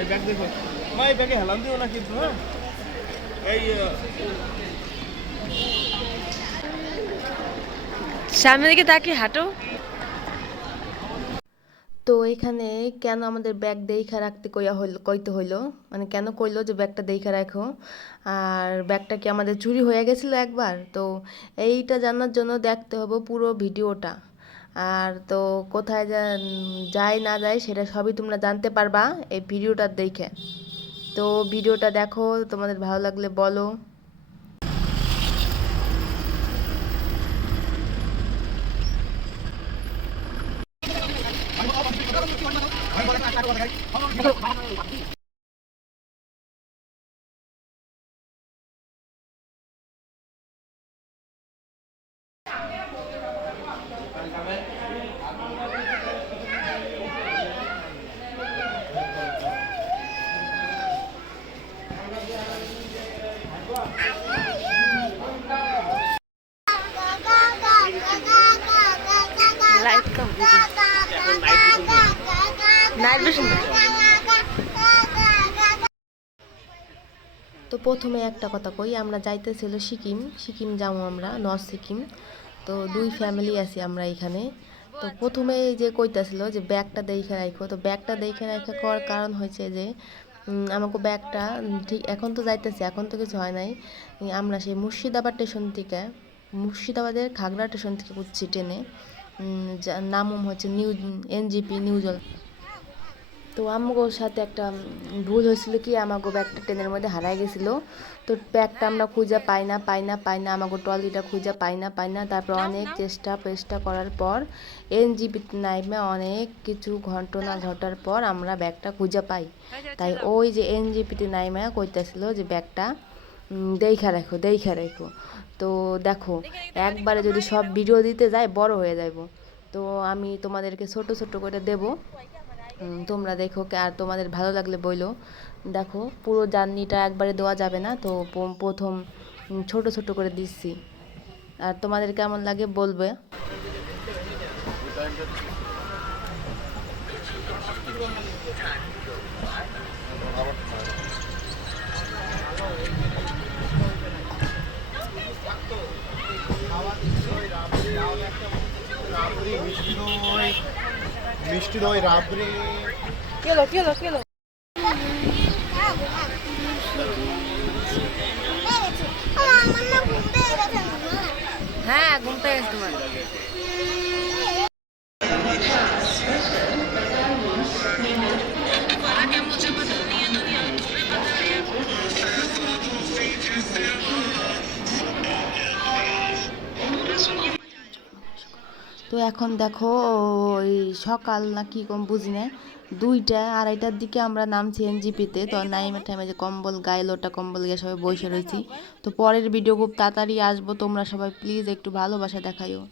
এই ব্যাগ দেখো মা, এই ব্যাগে হেলান দিও না কিন্তু। হ্যাঁ, এই সামনের দিকে তাকিয়ে হাঁটো। তো এখানে কেন আমাদের ব্যাগ দেইখা রাখতে কইতে হইলো, মানে কেন কইলো যে ব্যাগটা দেইখা রাখো, আর ব্যাগটা কি আমাদের চুরি হয়ে গেছিলো একবার, তো এইটা জানার জন্য দেখতে হবে পুরো ভিডিওটা। আর তো কোথায় যায় না যায় সেটা সবই তোমরা জানতে পারবা এই ভিডিওটা দেখে। তো ভিডিওটা দেখো, তোমাদের ভালো লাগলে বলো। লাইট কম, নাইট ভিশন। তো প্রথমে একটা কথা কই, আমরা যাইতেছিল সিকিম যাবো আমরা, নর্থ সিকিম। তো দুই ফ্যামিলি আছি আমরা এখানে। তো প্রথমে যে কইতাছিল যে ব্যাগটা দেখে রাখো, তো ব্যাগটা দেখে রাখা করার কারণ হয়েছে যে আমাকে ব্যাগটা ঠিক এখন তো যাইতেছি, এখন তো কিছু হয় নাই। আমরা সেই মুর্শিদাবাদের খাগড়া স্টেশন থেকে উঠছি ট্রেনে। যার নাম হচ্ছে এনজিপি নিউ জল। তো আমাগোর সাথে একটা ভুল হয়েছিল কি, আমাগো ব্যাগটা ট্রেনের মধ্যে হারাই গেছিল। তো ব্যাগটা আমরা খুঁজে পাই না আমাগো ট্রলিটা খুঁজে পাই না। তারপর অনেক চেষ্টা করার পর এনজিপি নাইমে অনেক কিছু ঘটনা ঘটার পর আমরা ব্যাগটা খুঁজে পাই। তাই ওই যে এনজিপিতে নাইমে কইতেছিল যে ব্যাগটা দেইখা রাখো। তো দেখো, একবারে যদি সব ভিডিও দিতে যায় বড় হয়ে যাইব। তো আমি তোমাদেরকে ছোট ছোট করে দেব, তোমরা দেখো। আর তোমাদের ভালো লাগলে বইলো। দেখো, পুরো জার্নিটা একবারে দেওয়া যাবে না, তো প্রথম ছোট ছোট করে দিচ্ছি। আর তোমাদের কেমন লাগে বলবে। মিষ্টি দই রাবড়ি। কেলো হ্যাঁ, ঘুম পেয়ে গেছে তোমার। তো এখন দেখো, ওই সকাল না কি কম বুঝি না, 2টা 2:30টার দিকে আমরা নামছি এনজিপিতে। তো নাইমের টাইমে যে কম্বল গায়ে লোটা কম্বল গিয়ে সবাই বসে রয়েছি। তো পরের ভিডিও খুব তাড়াতাড়ি আসবো, তোমরা সবাই প্লিজ একটু ভালোবাসা দেখাইও।